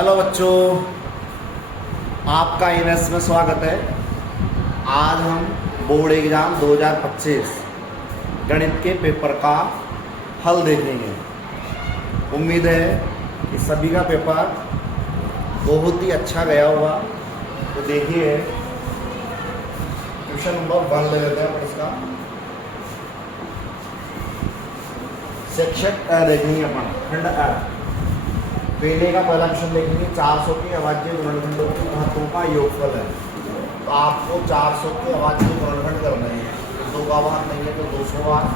Hello बच्चों, आपका NS में स्वागत है। आज हम बोर्ड एग्ज़ाम 2025 गणित के पेपर का हल देखेंगे। उम्मीद है कि सभी का पेपर बहुत ही अच्छा गया होगा। तो देखिए, क्वेश्चन नंबर 1 ले लेते हैं। इसका सेक्शन अ देखेंगे अपन, खंड अ। पहले का पहला क्वेश्चन देखेंगे, 400 के अभाज्य गुणनखंडों के घातों का योगफल है। तो आपको 400 के अभाज्य गुणनखंड करना है। तो 2 का बार देंगे तो 200 बार,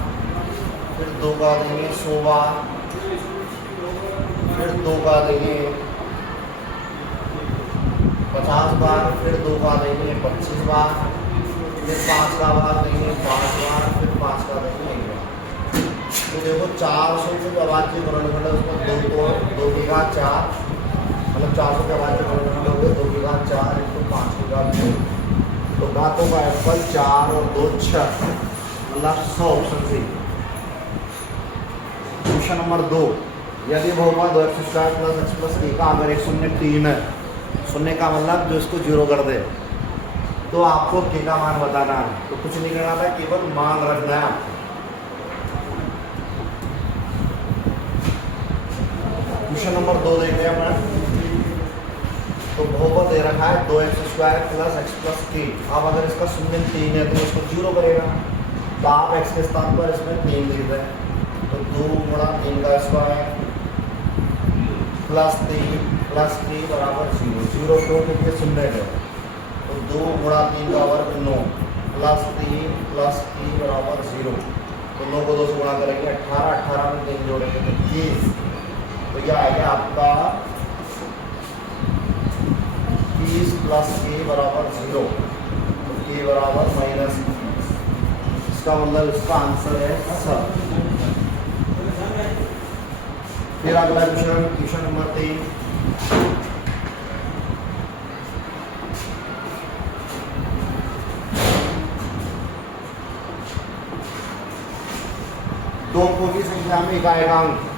फिर 2 का देंगे 100 बार, फिर 2 का देंगे 50 बार, फिर 2 का देंगे 25 बार, फिर 5 का बार देंगे 5 बार, फिर 5 का देंगे 1 बार। तो देखो 400 के अभाज्य गुणनखंड है, उसमें 2 की घात 4, मतलब 400 के अभाज्य गुणनखंड हो गए 2 की घात 4 इंटू 5 की घात 2। तो घातों का एप्पल 4 और 2 6, मतलब 100, ऑप्शन सी। क्वेश्चन नंबर 2, यदि बहुपद 2x² + x + a का अगर एक शून्य 3 है, शून्य का मतलब जो इसको 0 कर दे, तो आपको k का मान बताना है। तो कुछ नहीं करना था, केवल मान रखना है आपको। क्वेश्चन नंबर 2 देखते हैं अपना। तो बहुपद दे रखा है 2x² + x + k। अब अगर इसका शून्य 3 है तो इसको 0 करेगा। तो आप x के स्थान पर इसमें 3 लिख दें। तो 2 गुणा 3 का स्क्वायर प्लस 3 प्लस k बराबर 0। 0 क्यों? क्योंकि शून्य है। तो 2 गुणा 3 का वर्ग 9 प्लस 3 प्लस k बराबर 0। तो 9 को 2 से गुणा करेंगे 18, 18 में 3 जोड़ेंगे तो 30। तो यह आएगा आपका 30 प्लस k बराबर 0। तो k बराबर -30। इसका मतलब इसका आंसर है सब। फिर अगला क्वेश्चन नंबर 3। दो अंकों की संख्या में एकांक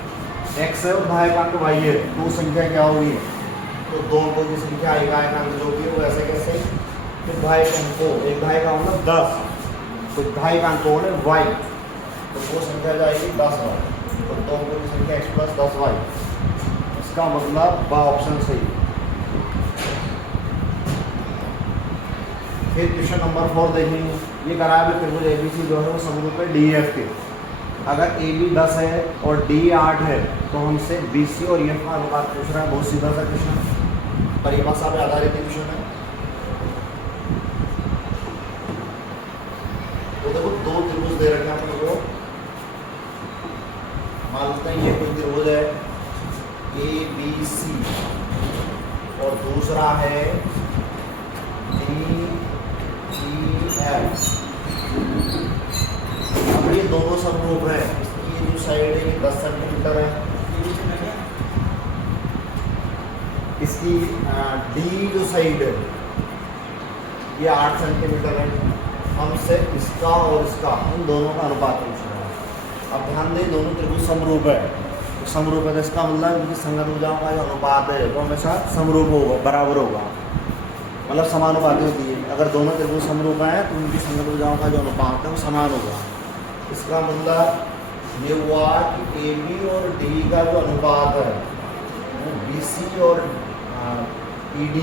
x है और बाह्यकांक y है, तो संख्या क्या होगी? तो 2 अंकों की संख्या एकांक जो भी है वो ऐसे कैसे? फिर बाह्यकांकों, एक बाह्यकांक मतलब 10, तो बाह्यकांक है y, तो वो संख्या जाएगी 10y। तो 2 अंकों की संख्या x + 10y, इसका मतलब ऑप्शन सही। फिर क्वेश्चन नंबर 4 देखेंगे। ये कराया भी त्रिभुज ABC जो है वो समरूप है DEF के। अगर AB 10 है और D 8 है, तो हमसे BC और EF का अनुपात पूछ रहा है। बहुत सीधा सा क्वेश्चन, परिभाषा पे आधारित क्वेश्चन है। तो देखो 2 त्रिभुज दे रखे हैं अपन को। मान लेते हैं ये कोई त्रिभुज है ABC और दूसरा है DEF। अब ये दोनों समरूप है। इसकी ये जो साइड है ये 10 सेंटीमीटर है, इसकी डी जो साइड है ये 8 सेंटीमीटर है। हमसे इसका और इसका, इन दोनों का अनुपात पूछ रहा है। अब ध्यान दें, दोनों त्रिभुज समरूप है। तो समरूप है तो इसका मतलब इनकी संगत भुजाओं का जो अनुपात है वो हमेशा समरूप होगा, बराबर होगा, मतलब समानुपाती होती है। अगर दोनों त्रिभुज समरूप हैं तो उनकी संगत भुजाओं का जो अनुपात है वो समान होगा। इसका मतलब ये हुआ कि AB और D का जो अनुपात है वो BC और ED,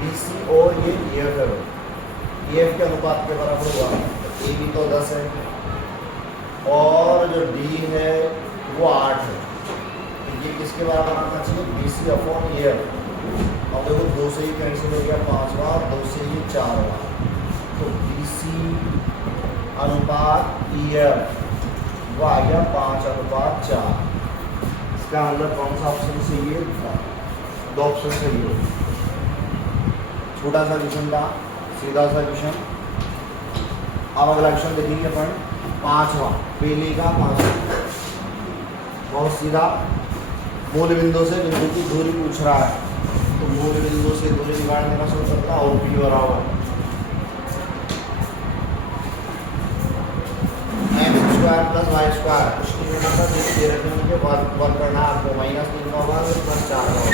BC और ये EF है, EF के अनुपात के बराबर हुआ। AB तो 10 है और जो D है वो 8 है। तो ये किसके बराबर आना चाहिए? BC/EF। अब देखो 2 से ही कैंसिल हो गया 5 बार, 2 से ही 4 बार। तो BC अनुपात EF वो आ गया 5/4। इसका मतलब कौन सा ऑप्शन सही है? 2 ऑप्शन सही है। छोटा सा क्वेश्चन था, सीधा सा क्वेश्चन। अब अगला क्वेश्चन देखेंगे अपन 5वां, पहले का 5वां। बहुत सीधा, मूल बिंदु से बिंदु की दूरी पूछ रहा है। तो मूल बिंदु से दूरी निकालने का सूत्र था OP बराबर स्क्वायर प्लस वाई स्क्वायर कुछ नहीं करना था, ये रखने मुझे वर्क करना है आपको। -3 का होगा प्लस 4 का होगा,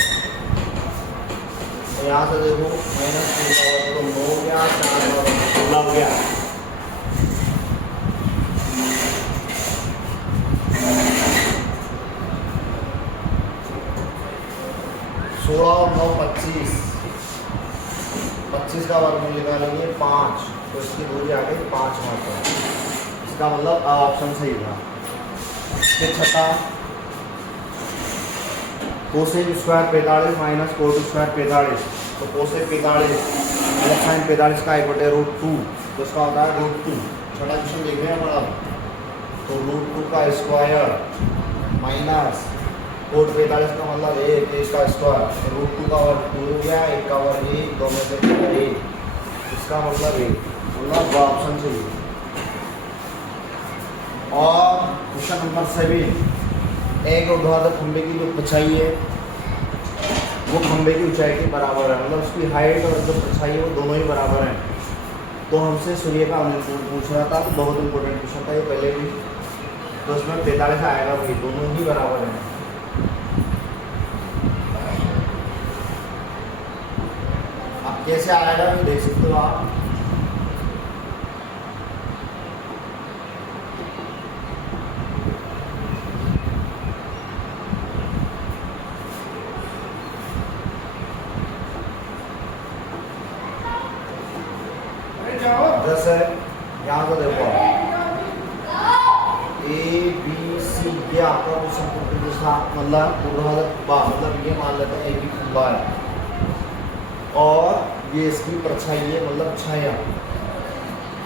तो यहाँ से देखो -3 का होगा तो 9 हो गया, 4 का 16 हो गया। और 9 25, 25 का वर्गमूल निकालेंगे 5, तो इसकी दूरी आ गई 5 मात्र। इसका मतलब ऑप्शन सही था। फिर छठा, cosec square 45 minus cot square 45, तो कोसेक 45 मतलब साइन 45 का 1/√2, तो इसका होता है √2। छठा क्वेश्चन देख रहे हैं हम, तो √2 का स्क्वायर माइनस कोट 45 का मतलब 1, इसका स्क्वायर, √2 का वर्ग 2 हो गया, 1 का वर्ग 1, 2 में से 1, इसका मतलब 1, मतलब ऑप्शन सही। और क्वेश्चन नंबर 7, एक ऊर्ध्वाधर खंभे की जो ऊंचाई है वो खंभे की ऊंचाई के बराबर है, मतलब उसकी हाइट और जो ऊंचाई है वो दोनों ही बराबर हैं। तो हमसे सूर्य का पूछ रहा था, तो बहुत इंपॉर्टेंट क्वेश्चन था ये पहले भी, तो उसमें 45 आएगा भाई, दोनों ही बराबर हैं। अब कैसे आएगा ये देख सकते हो आप। जैसे यहाँ को देखो ABC, ये आपका क्वेश्चन मतलब मतलब ये मान लेते हैं एक ही खंभा है और ये इसकी परछाई है, मतलब छाया।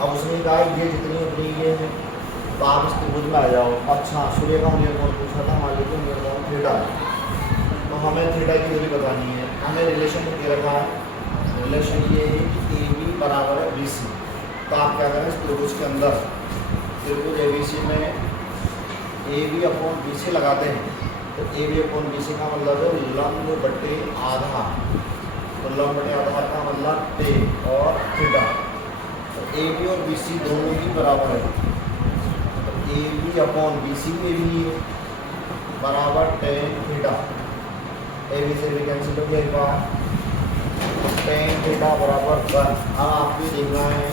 अब उसने कहा ये जितनी उतनी ये है, तो आप इस त्रिभुज में आ जाओ। अच्छा, सूर्य का मुझे कौन पूछा था, मान लीजिए मेरा नाम थीटा, तो हमें थीटा की दूरी बतानी है। हमें रिलेशन दे रखा है, रिलेशन ये है कि AB बराबर है BC। तो आप क्या करें, इस त्रिभुज के अंदर त्रिभुज ABC में AB/BC लगाते हैं, तो AB/BC का मतलब है लंब बटे आधा, तो लंब बटे आधा का मतलब टेन और थीटा, तो AB और BC दोनों ही बराबर है, तो AB/BC में भी बराबर टेन थीटा, AB से भी कैंसिल हो गया एक बार, तो टेन थीटा बराबर 1। अब आपको देखना है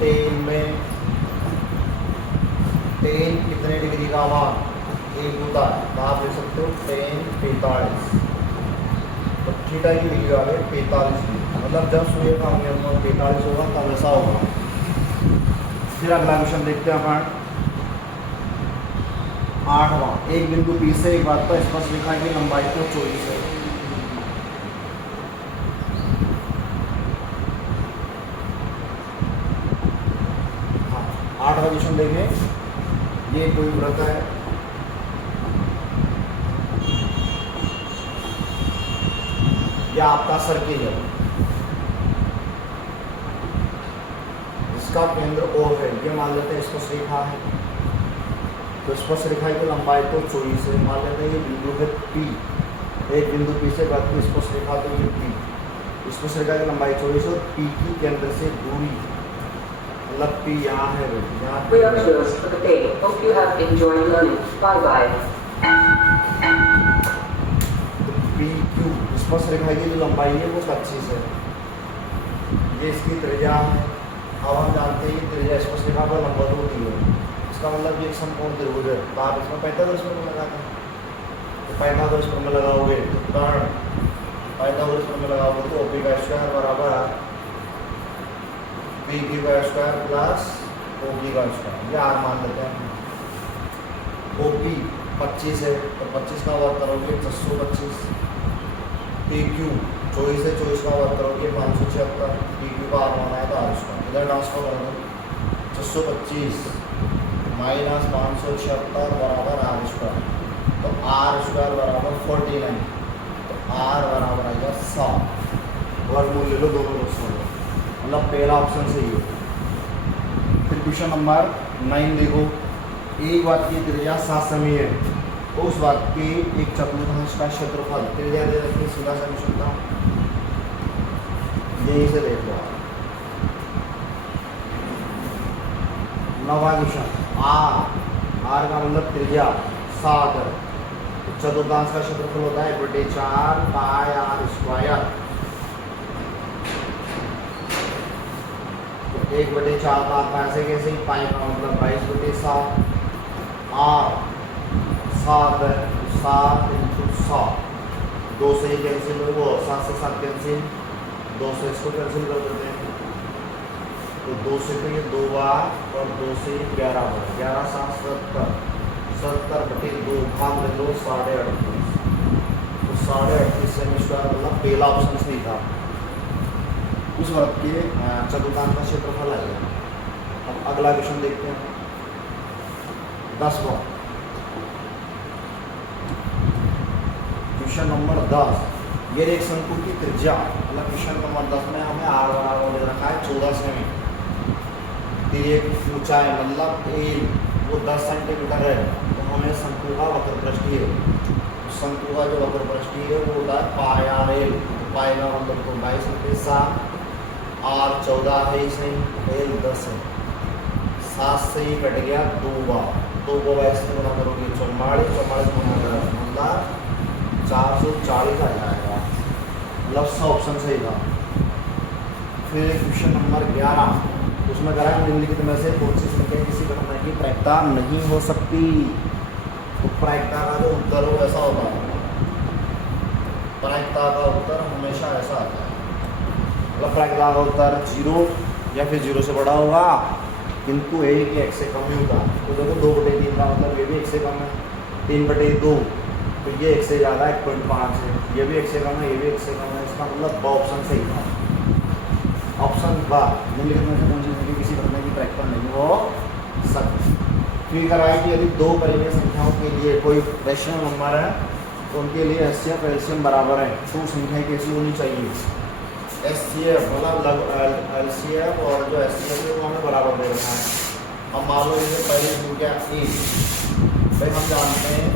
टेन में टेन कितने डिग्री का मान 1 होता है, तो आप देख सकते हो टेन 45, तो थीटा की डिग्री आ गई 45 डिग्री, मतलब जब सूर्य का नियम 45 होगा तब ऐसा होगा। फिर अगला क्वेश्चन देखते हैं अपन 8वां, एक बिंदु P से एक बात पर स्पर्श रेखा की लंबाई को 24 है। आठवां क्वेश्चन देखें, ये कोई व्रत है, यह आपका सर्किल है, इसका केंद्र O है, ये मान लेते हैं स्पर्श रेखा है, तो स्पर्श रेखा की लंबाई तो 24 है। मान लेते हैं ये बिंदु है P, एक बिंदु P से बात की स्पर्श रेखा, तो ये P, स्पर्श रेखा की लंबाई 24 और P की केंद्र से दूरी मतलब P यहाँ है, यहाँ We are closed for the day. Hope you have enjoyed learning. Bye bye. PQ स्पर्श रेखा की जो लंबाई है वो 25 है, ये इसकी त्रिज्या है। अब हम जानते हैं कि त्रिज्या स्पर्श रेखा पर लंबवत होती है, इसका मतलब ये एक समकोण त्रिभुज है, तो आप इसमें 45 में लगाते हैं, तो 45 में लगाओगे कारण 45 में लगाओगे तो OP का स्क्वायर बराबर PQ का स्क्वायर प्लस OP का स्क्वायर, ये R मान लेते हैं। OP 25 है, तो 25 का वर्ग करोगे 625, PQ 24 है, 24 का वर्ग करोगे 576, PQ का R माना है तो R स्क्वायर, इधर ट्रांसफर कर दो, 625 माइनस 576 बराबर R स्क्वायर, तो R स्क्वायर बराबर 49, तो R बराबर आएगा 7। वर्गमूल ले लो दोनों दोस्तों को, मतलब पहला ऑप्शन सही है। फिर क्वेश्चन नंबर 9 देखो, एक बात की त्रिज्या 7 सेमी है, तो उस बात के एक चतुर्थांश का क्षेत्रफल, त्रिज्या दे रखी सीधा सा क्वेश्चन था, यहीं से देख लो। 9वां क्वेश्चन आर का मतलब त्रिज्या 7 है। तो चतुर्थांश का क्षेत्रफल होता है 1/4 पाई आर स्क्वायर। तो 1/4 का आपका ऐसे कैसे, पाई का मतलब 22/7, आर 7 है, 7 × 7, 2 से ही कैंसिल हो, वो 7 से 7 कैंसिल, 2 से इसको कैंसिल कर देते हैं। तो 2 से तो ये 2 बार और 2 से 11 बार, 11 7 70, 70/2 भाग में 2 38। तो 38 सेमी स्क्वायर मतलब पहला ऑप्शन सही था। उस वर्ग के चतुर्थांश का क्षेत्रफल आएगा। अब अगला क्वेश्चन देखते हैं 10वां क्वेश्चन नंबर 10। ये एक शंकु की त्रिज्या, मतलब क्वेश्चन नंबर 10 में हमें आर बराबर दे रखा है 14 सेमी। तिर्य की ऊंचाई मतलब एल वो 10 सेंटीमीटर है। तो हमें शंकु का वक्र पृष्ठीय, शंकु का जो वक्र पृष्ठीय है वो होता है पाई आर एल। तो पाई का मतलब तो 22/7, आर 14 है इसमें, एल 10 है। 7 से ही कट गया 2 बार, 2 को 22 से गुना करोगे 44, 44 गुना करोगे मतलब 440 आ जाएगा। मतलब 100 ऑप्शन सही था। फिर क्वेश्चन नंबर 11, उसमें करा है निम्नलिखित में से कौन सी संख्या किसी घटना की प्रायिकता नहीं हो सकती। तो प्रायिकता का जो उत्तर हो ऐसा होता है, प्रायिकता का उत्तर हमेशा ऐसा आता है, मतलब प्रायिकता का उत्तर 0 या फिर 0 से बड़ा होगा किंतु एक एक से कम ही होगा। तो देखो 2/3 का मतलब ये भी 1 से कम है, 3/2 तो ये 1 से ज़्यादा 1.5 है, ये भी 1 से कम है, ये भी 1 से कम है। इसका मतलब ब ऑप्शन सही था। ऑप्शन ब निम्नलिखित में से कौन सी संख्या किसी घटना की प्रायिकता नहीं हो सकती। फिर कराए कि यदि 2 परिमेय संख्याओं के लिए कोई रेशनल नंबर है तो उनके लिए एचसीएफ एलसीएम बराबर है, तो संख्याएं कैसी होनी चाहिए। एचसीएफ मतलब एलसीएफ और जो एचसीएफ है वो हमें बराबर दे रखा है। अब मान लो जैसे पहली संख्या ए, भाई हम जानते हैं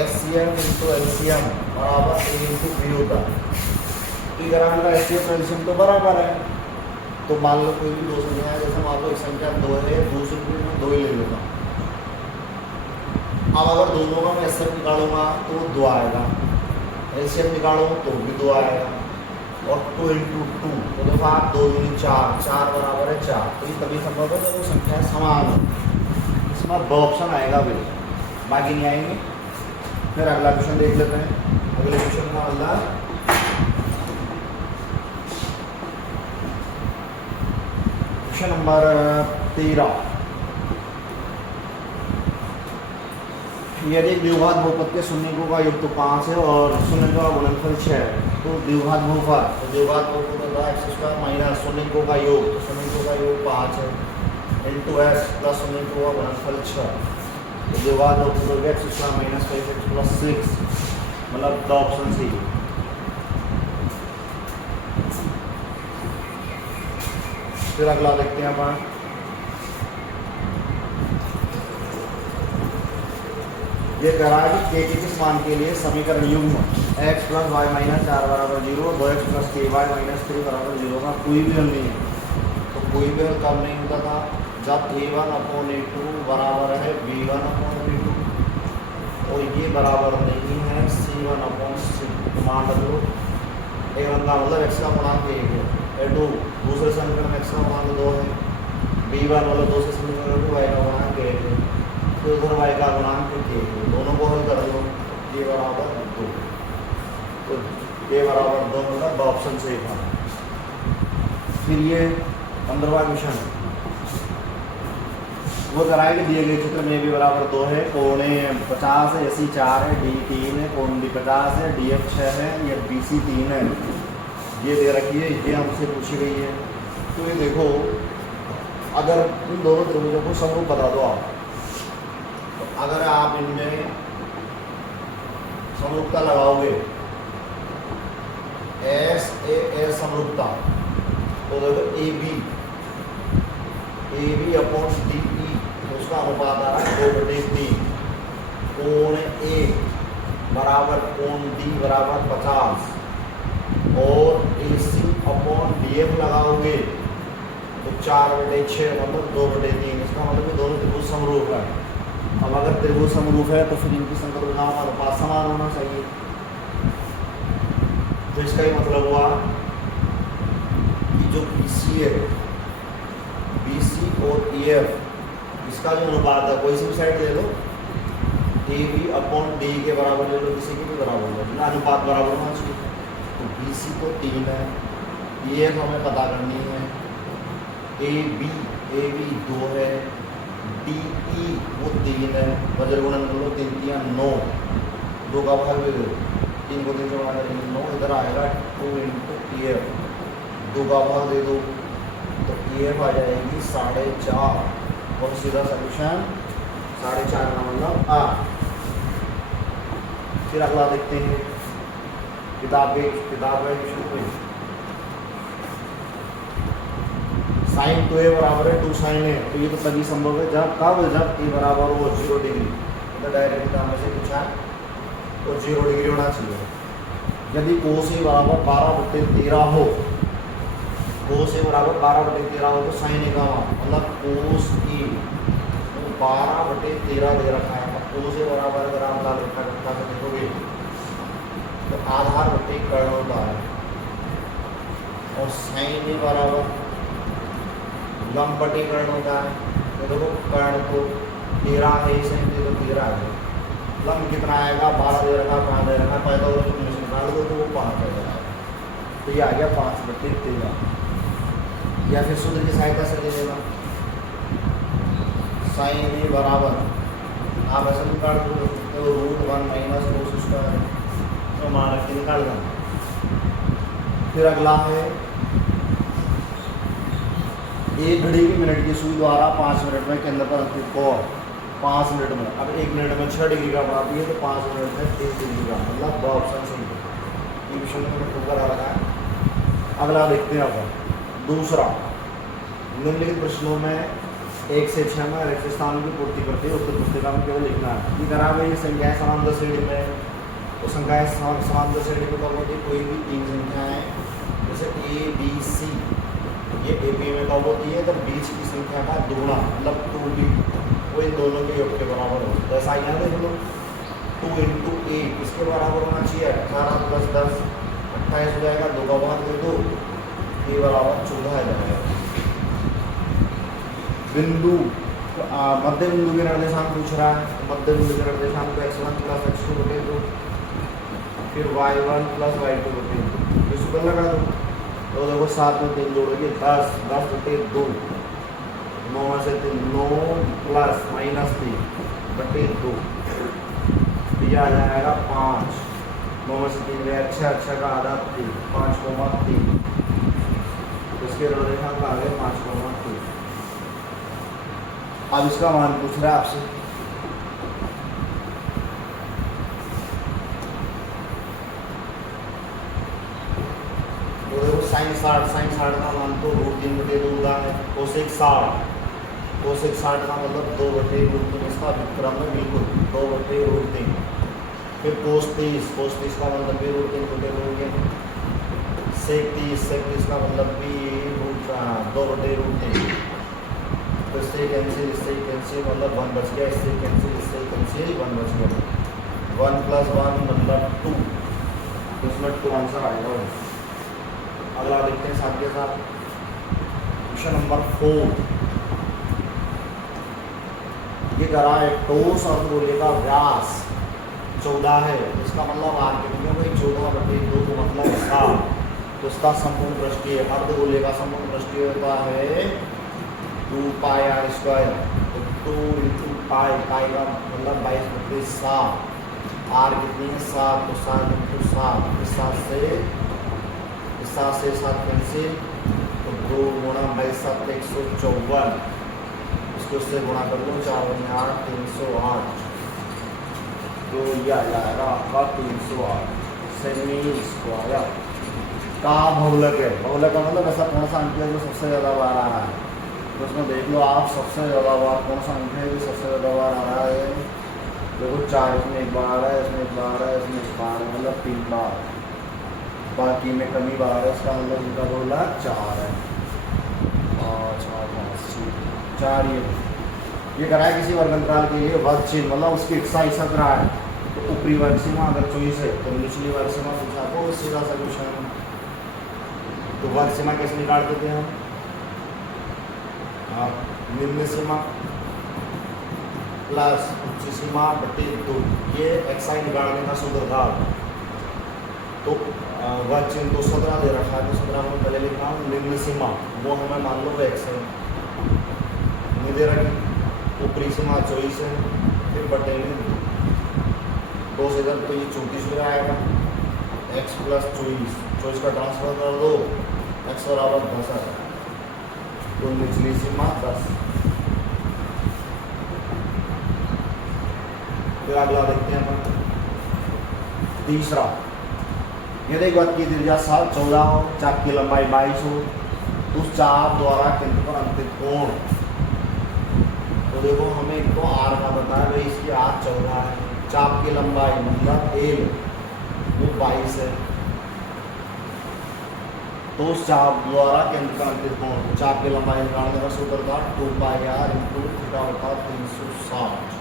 एचसीएफ × एलसीएम बराबर ए × बी होता है। तो इधर हमारा एचसीएफ एलसीएम तो बराबर है। तो मान लो कोई भी 2 संख्या है, जैसे मान लो एक संख्या 2 है, दूसरी भी मैं 2 ही ले लूँगा। अब अगर दोनों का मैं एचसीएफ निकालूंगा तो वो 2 आएगा, एलसीएम निकालूँ तो भी 2 आएगा, और 2 × 2 तो देखो आप 2 × 4, 4 बराबर है 4। तो ये तभी संभव है जब वो संख्या समान हो। इसमें ब ऑप्शन आएगा भाई, बाकी नहीं आएंगे। फिर अगला क्वेश्चन देख लेते हैं। अगले क्वेश्चन का मतलब क्वेश्चन नंबर 13। यदि एक द्विघात बहुपद के शून्यकों का योग तो 5 है और शून्यकों का गुणनफल 6 है, तो द्विघात बहुपद, तो द्विघात बहुपद होता है x² माइनस शून्यकों का योग, तो शून्यकों का योग 5 है इंटू x प्लस शून्यकों का गुणनफल 6। तो द्विघात बहुपद हो गया x² माइनस 5x प्लस 6, मतलब द ऑप्शन सी। फिर अगला देखते हैं अपन ये करा कि k के किस मान के लिए समीकरण युग्म x + y - 4 = 0, 2x + ky - 3 = 0 का कोई भी हल नहीं है। तो कोई भी हल कब नहीं होता था जब a1/a2 बराबर है b1/b2 और ये बराबर नहीं है c1/c। मान लो a1 का मतलब x का गुणांक 1 है, a2 दूसरे समीकरण x का गुणांक 2 है, b1 मतलब दूसरे समीकरण y का गुणांक 1 है, तो उधर y का गुणांक k है। दोनों को हल कर लो, k बराबर 2, तो k बराबर 2 मतलब ऑप्शन सही था। फिर ये 15वां क्वेश्चन वो कराए कि दिए गए चित्र में भी बराबर 2 है, कोण 50 है, AC 4 है, D 3 है, कोण भी 50 है, DF 6 है, या BC 3 है, ये दे रखी है, ये हमसे पूछी गई है। तो ये देखो अगर इन दोनों त्रिभुजों को समरूप बता दो आप, तो अगर आप इनमें समरूपता लगाओगे S समरूपता, तो देखो AB अपॉन DE, तो उसका अनुपात आ रहा है 2/3। कोण A बराबर कोण D बराबर 50 और AC अपॉन DF लगाओगे तो 4/6 मतलब 2/3, इसका मतलब कि दोनों त्रिभुज समरूप है। अब अगर त्रिभुज समरूप है तो फिर इनकी संकल्पनाओं का अनुपात समान होना चाहिए। तो इसका ही मतलब हुआ कि जो BC है, BC और EF इसका जो अनुपात है कोई सी भी साइड ले लो, AB/D के बराबर ले लो, किसी के भी बराबर ले लो, अनुपात बराबर होना चाहिए। तो BC तो 3 है, EF हमें पता करनी है, AB 2 है, DE वो 3 है, वज्रगुणन कर लो, 3 3 9, 2 का भाग दे दो, 3 को 3 से बढ़ा देंगे 9, इधर आएगा 2 × EF, 2 का भाग दे दो तो EF आ जाएगी 4.5 और सीधा सॉल्यूशन 4.5 का मतलब आ। फिर अगला देखते हैं किताब है शुरू में sin 2a बराबर है 2 sin a, तो ये तो तभी संभव है जब a बराबर हो 0 डिग्री, तो डायरेक्ट हमें से पूछा तो 0 डिग्री होना चाहिए। यदि cos a बराबर 12/13 हो, cos a बराबर 12/13 हो तो sin a का मान मतलब cos a 12/13 दे रखा है। अब cos a बराबर अगर आप लाल रेखा से देखोगे तो आधार बटे कर्ण होता है और sin a बराबर लंब बटे कर्ण होता है। तो देखो कर्ण को 13 है, sin तो 13 है, लंब कितना आएगा 12 दे रखा, 5 दे रखा, पैदा हो तो निकाल दो तो वो 5 आ जाएगा। तो ये आ गया 5/13। या फिर सूत्र की सहायता से ले लेना, sin a बराबर आप ऐसा निकाल दो तो √1 - cos स्क्वायर तो मान रख के निकाल देना। फिर अगला है 1 घड़ी की मिनट की सुई द्वारा 5 मिनट में केंद्र पर अंकित कोण 5 मिनट में, अब 1 मिनट में 6 डिग्री का बनाती है तो 5 मिनट में 3 डिग्री का, मतलब ब ऑप्शन सही है। ये विषय में मैंने ऊपर आ रखा है। अगला देखते हैं अब दूसरा, निम्नलिखित प्रश्नों में 1 से 6 में रिक्त स्थान की पूर्ति करते हुए उत्तर पुस्तिका में केवल लिखना है। ये करा हुआ ये संख्याएं समांतर श्रेणी में, तो संख्याएं समांतर श्रेणी में कब होती है, कोई भी 3 संख्याएं जैसे ABC ये AP में कब होती है जब बीच की संख्या का दुगुना मतलब 2B वो इन दोनों के योग के बराबर हो। तो ऐसा यहाँ देख लो 2 × 8 इसके बराबर होना चाहिए, 18 + 10 28 हो जाएगा, 2 का भाग दे दो A बराबर 14 आ जाएगा। बिंदु मध्य बिंदु के निर्देशांक पूछ रहा है, तो मध्य बिंदु के निर्देशांक को x1 + x2 बटे 2 फिर y1 + y2 बटे 2, इस पर लगा दो तो देखो 7 में 3 जोड़ोगे 10 बटे 2, 9 में से 3 9 + -3 बटे 2, यह आ जाएगा 5, 9 में से 3 गया 6 का आधा 3 5,3, इसके निर्देशांक आ गए 5,3। अब इसका मान पूछ रहा है आपसे, तो देखो sin 60 का मान तो √3/2 होता है, cosec 60 का मतलब 2/√3, इसका व्युत्क्रम है बिल्कुल 2/√3। फिर cos 30 का मतलब भी √3/2 है, sec 30 का मतलब भी 2/√3। तो इससे कैंसिल मतलब 1 बच गया, इससे कैंसिल 1 बच गया, 1 + 1 मतलब 2, तो इसमें 2 आंसर आएगा। अगला देखते हैं साथ के साथ क्वेश्चन नंबर 4। ये करा है ठोस अर्धगोले का व्यास 14 है, इसका मतलब r कितने भाई 14/2 को मतलब 7, तो इसका संपूर्ण पृष्ठीय अर्धगोले का संपूर्ण पृष्ठीय होता है 2πr², तो 2 × पाई का मतलब 22/7, r कितनी है 7, तो 7 × 7, इस 7 से 7 कैंसिल, तो 2 × 7 154, इसको उससे गुणा कर लो 4 × 8 308, तो यह आ जाएगा आपका 308 सेमी स्क्वायर का बहुलक है। बहुलक का मतलब ऐसा कौन सा अंक है जो सबसे ज़्यादा बार आ रहा है, तो उसमें देख लो आप सबसे ज़्यादा बार कौन सा अंक है जो सबसे ज़्यादा बार आ रहा है। देखो 4 इसमें 1 बार है, इसमें 1 बार है, इसमें 1 बार है, मतलब 3 बार, बाकी में कमी बार है, इसका मतलब इनका बहुलक 4 है। और 5 8 4 ये करा है किसी वर्ग अंतराल के लिए वर्ग चिन्ह मतलब उसकी इक्सा ऐसा करा है। तो ऊपरी वर्ग सीमा अगर 24 है तो निचली वर्ग सीमा पूछा तो सीधा सॉल्यूशन। तो वर्ग सीमा कैसे निकाल देते हैं हम? निम्न सीमा प्लस उच्च सीमा बटे 2 ये एक्साई निकालने का सूत्र था। तो वर्ग चिन्ह तो 17 दे रखा है तो 17 में पहले लिखा हूँ निम्न सीमा वो हमें मान लो एक्स है नहीं दे रखी। ऊपरी सीमा 24 है फिर बटे में 2 से इधर तो ये 34 में आएगा x प्लस 24 का ट्रांसफर कर दो x बराबर 10 आएगा। तो निचली सीमा 10। फिर अगला देखते हैं अपन तीसरा। यदि वृत्त की त्रिज्या 14 हो चाप की लंबाई 22 हो तो उस चाप द्वारा केंद्र पर अंकित कोण। तो देखो हमें एक तो आर का बताया भाई इसकी आर 14 है चाप की लंबाई मतलब एल वो 22 है। तो उस चाप द्वारा केंद्र का अंकित कोण चाप की लंबाई निकालने का सूत्र था 2πr × थीटा बटा 360।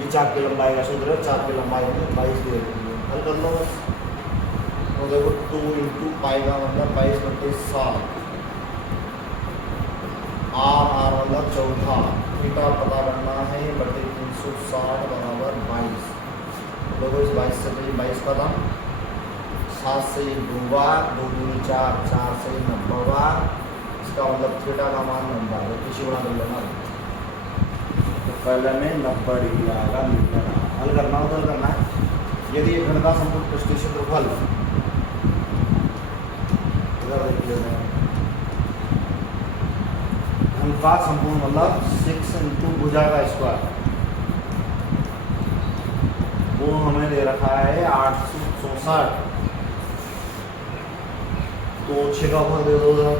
ये चाप की लंबाई का सूत्र है। चाप की लंबाई में 22 दे देंगे हल कर लो बस। तो देखो 2 × पाई का मतलब 22/7 आर मतलब 14 थीटा पता करना है बटे 360 बराबर 22। देखो इस 22 से पहले 22 का था 7 से 2 बार 2 दूनी 4 4 से 90 बार इसका मतलब थीटा का मान 90 है किसी गुणा कर लेना। तो पहले में 90 डिग्री आएगा लिखना हल करना उधर करना है। यदि एक घन का संपूर्ण पृष्ठीय क्षेत्रफल इधर देख लेते हैं का संपूर्ण मतलब 6 × भुजा का स्क्वायर वो हमें दे रखा है 864। तो 6 का भाग दे दो उधर।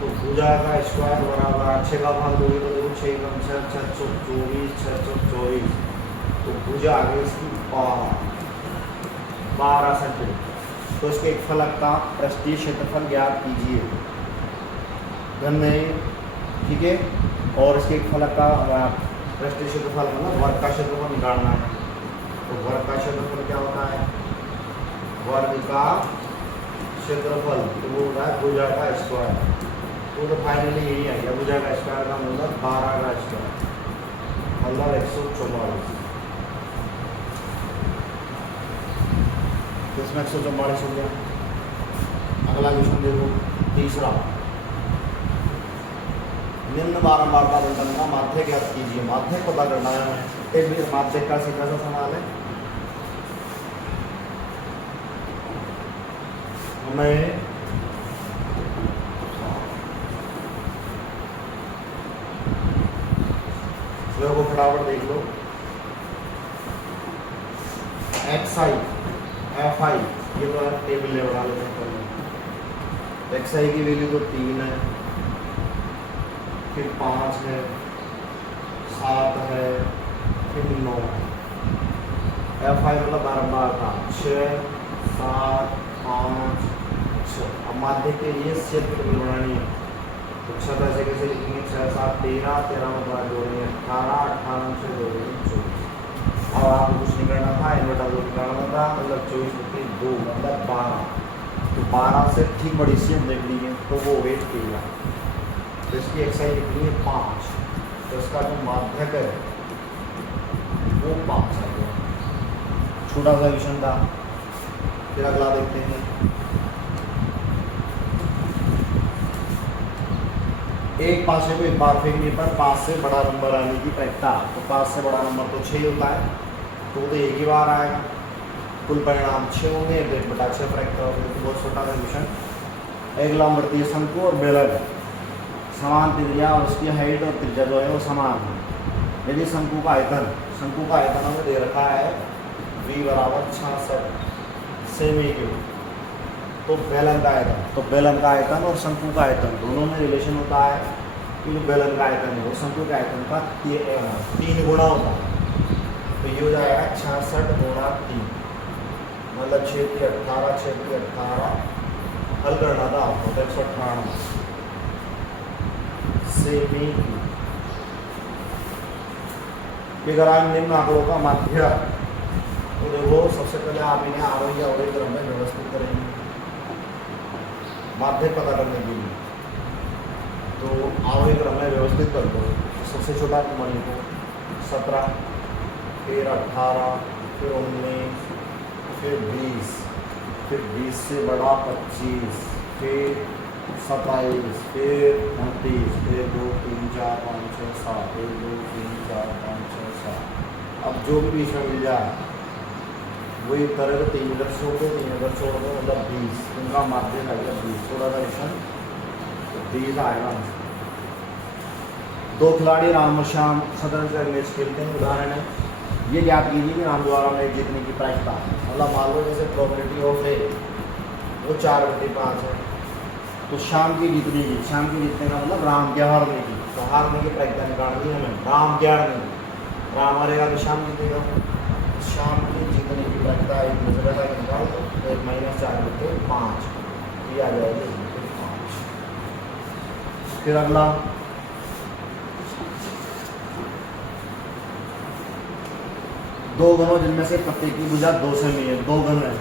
तो भुजा का स्क्वायर बराबर 6 का भाग दोगे तो देखो 6 × 6 624 624। तो भुजा आ गई इसकी 12 सेंटीमीटर। तो इसके एक फलक का पृष्ठीय क्षेत्रफल ज्ञात कीजिए घन में ठीक है। और इसके एक फलक का पृष्ठीय क्षेत्रफल मतलब वर्ग का क्षेत्रफल निकालना है। तो वर्ग का क्षेत्रफल क्या होता है? वर्ग का क्षेत्रफल तो वो होता है भुजा का स्क्वायर। तो फाइनली यही है गया भुजा का स्क्वायर का मतलब 12 का स्क्वायर मतलब 144। तो इसमें 144 हो गया। अगला क्वेश्चन देखो तीसरा। निम्न बारंबारता बंटन का माध्यक ज्ञात कीजिए। माध्यक पता करना है। एक भी माध्यक का सीधा सा सवाल है। हमें को फटाफट देख लो। XI FI ये तो टेबल ले बना लेते हैं पहले। XI की वैल्यू तो 3 है फिर 5 है 7 है फिर 9 है। FI मतलब बारंबार था 6 7 5 6। अब माध्यक के लिए क्षेत्र टेबल बनानी है। तो 6 ऐसे कैसे लिखेंगे 6 7 13 13 में बार जोड़ेंगे 18 18 से जोड़ेंगे 24। अब आपको कुछ नहीं करना था इन्वर्टर को निकालना था मतलब 24/2 मतलब 12। तो 12 से ठीक बड़ी सी हम देख लीजिए तो वो वेट देगा। तो इसकी एक्साइज लिखनी है 5। तो इसका जो माध्यक है वो 5 आ गया। छोटा सा क्वेश्चन था। फिर अगला देखते हैं। एक पासे को एक बार फेंकने पर 5 से बड़ा नंबर आने की प्रयत्ता। तो 5 से बड़ा नंबर तो 6 होता है तो वो तो एक ही बार आएगा। कुल परिणाम 6 होंगे 1/6 प्रयत्ता होंगे। तो बहुत छोटा सा क्वेश्चन। एक लंबवृत्तीय शंकु और बेलन समान त्रिज्या और उसकी हाइट और त्रिज्या जो है वो समान है। यदि शंकु का आयतन हमें दे रखा है v बराबर 66 सेमी क्यूब। तो बेलन का आयतन और शंकु का आयतन दोनों में रिलेशन होता है कि जो बेलन का आयतन है वो शंकु के आयतन का 3 गुना होता है। तो ये हो जाएगा 66 × 3 मतलब 6 × 18 6 × 18 हल करना था आपको 198 सेमी ये अगर आप निम्न आंकड़ों का माध्य तो देखो सबसे पहले आप इन्हें आरोही या अवरोही क्रम में व्यवस्थित करेंगे माध्य पता करने के लिए। तो आरोही क्रम में व्यवस्थित कर दो। तो सबसे छोटा नंबर लिखो 17, फिर 18, फिर 19, फिर 20, फिर 20 से बड़ा 25, फिर 27, फिर 29, फिर 2 3 4 5 6 7, 1 2 3 4 5 6 7। अब जो भी बीच में मिल जाए वही तरह का 3 मीटर छोड़ दो, 3 मीटर छोड़ दो, मतलब 20। उनका माध्य आएगा 20, थोड़ा सा क्वेश्चन 20 आएगा। दो खिलाड़ी राम और श्याम शतरंज का मैच खेलते हैं। उदाहरण है ये याद कीजिए कि राम द्वारा मैच जीतने की प्रायिकता मतलब मान लो जैसे प्रोबेबिलिटी ऑफ ए वो 4/5 है, तो शाम की जीतने की, शाम की जीतने का मतलब राम के हारने की, तो हारने की प्रायिकता निकालनी है हमें। राम के हारने की, राम हारेगा तो शाम जीतेगा। शाम की जीतने की प्रायिकता एक दूसरे का निकाल दो, तो 1 - 4/5 ये आ जाएगी 5। फिर अगला दो घनों जिनमें से प्रत्येक की भुजा 2 सेमी है। 2 घन है,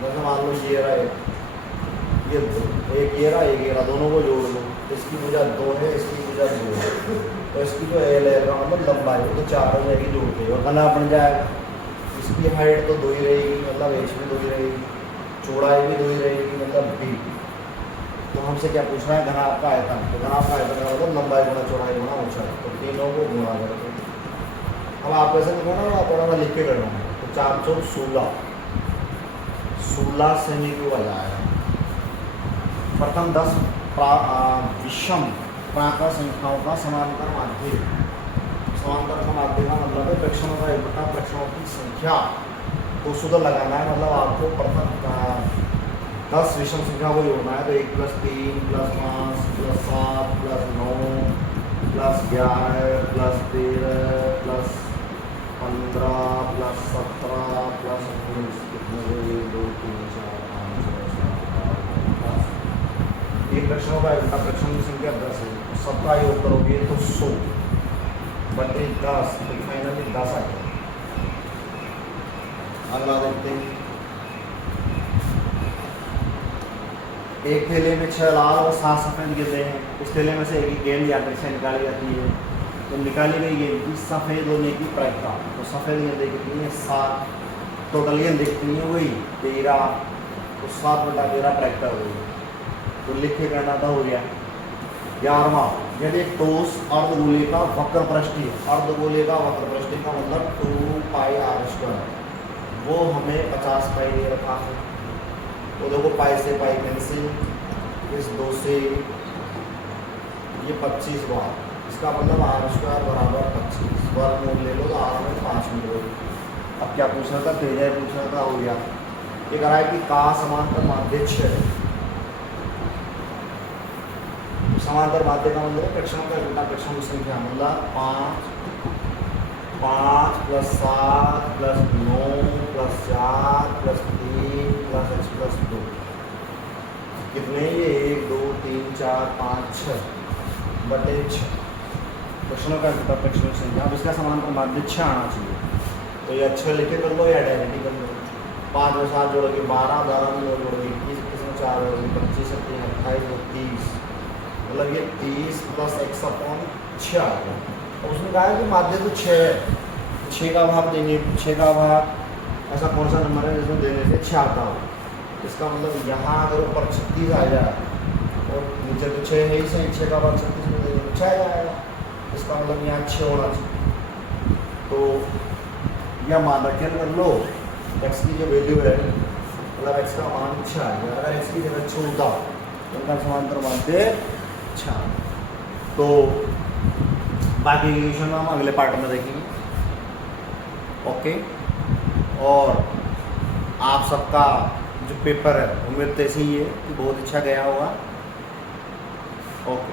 जैसे मान लो ये रहा ये दो, एक ये रहा एक ये रहा, दोनों को जोड़ लो। इसकी भुजा 2 है, इसकी भुजा 2 है, तो इसकी जो एल है का मतलब लंबाई वो तो 4 हो जाएगी जोड़ के और घना बन जाएगा। इसकी हाइट तो 2 ही रहेगी, मतलब एच भी 2 ही रहेगी, चौड़ाई भी 2 ही रहेगी, मतलब बी। तो हमसे क्या पूछ रहा है घना का आयतन, तो घना का आयतन का मतलब लंबाई गुणा चौड़ाई गुणा ऊंचाई, तो तीनों को गुणा करके अब आप ऐसे नहीं करना, आप थोड़ा लिख के करना है। तो 4 × 4 = 16 सेमी क्यूब आ जाएगा। प्रथम 10 विषम प्राकृत संख्याओं का समांतर माध्य। समांतर का माध्य का मतलब है प्रक्षणों का एक बटा प्रक्षणों की संख्या को सूत्र लगाना है। मतलब आपको प्रथम 10 विषम संख्या को जोड़ना है, तो 1 + 3 + 5 + 7 + 9 + 11 + 13 + 15 + 17 + 19 कितने हो गए 2 3 4 5 6 7 8 10। एक प्रक्षणों का एक बटा प्रक्षणों की संख्या 10 है, तो सबका योग करोगे तो 100 बटे 10, तो फाइनली 10 आ गया। अगला देखते हैं। एक थैले में 6 लाल और 7 सफ़ेद गेंदें हैं। उस थैले में से एक गेंद यात्री से निकाली जाती है, तो निकाली गई गेंद की सफ़ेद होने की प्रायिकता, तो सफ़ेद गेंदें कितनी है 7, टोटल गेंदें कितनी है वही 13, तो 7/13 प्रायिकता हो गई। तो लिख के करना था, हो गया। 11वां, यदि एक ठोस अर्धगोले का वक्र पृष्ठीय, अर्धगोले का वक्र पृष्ठीय का मतलब 2πr², वो हमें 50π दे रखा है। तो देखो पाई से पाई कैंसिल, इस 2 से ये 25 बार, इसका मतलब r² = 25, वर्गमूल ले लो तो r में 5 मिलेगी। अब क्या पूछ रहा था, तेजा पूछ रहा था, हो गया। ये कह रहा है कि का समांतर माध्य 6, समांतर माध्य का मतलब प्रक्षणों का एक प्रक्षण की संख्या, मतलब 5 + 7 + 9 + 4 + 3 + h + 2 कितने ये 1 2 3 4 5 6 बटे 6 प्रक्षणों का एक प्रक्षण की संख्या। अब इसका समांतर माध्य 6 आना चाहिए, तो ये 6 लिखे कर लो या डायरेक्टली कर लो। 5 में 7 जोड़ोगे 12, 12 में 9 जोड़ोगे 21, 21 में 4 जोड़ोगे 25, 3 28 और 30, मतलब ये 30 + x/6 आ गया। और उसने कहा है कि माध्य तो 6 है, 6 का भाग देंगे, 6 का भाग ऐसा कौन सा नंबर है जिसमें देने से 6 आता हो। इसका मतलब यहाँ अगर ऊपर 36 आ जाए और नीचे तो 6 है ही सही, 6 का भाग 36 में देंगे तो 6 आ जाएगा। इसका मतलब यहाँ 6 होना चाहिए। तो यह मान रखे कर लो, x की जो वैल्यू है मतलब x का मान 6 आ गया। अगर x की जगह 6 होता तो उनका समांतर माध्य 6। तो बाकी क्वेश्चन हम अगले पार्ट में देखेंगे। ओके, और आप सबका जो पेपर है उम्मीद तो ऐसी ही है कि बहुत अच्छा गया होगा। ओके।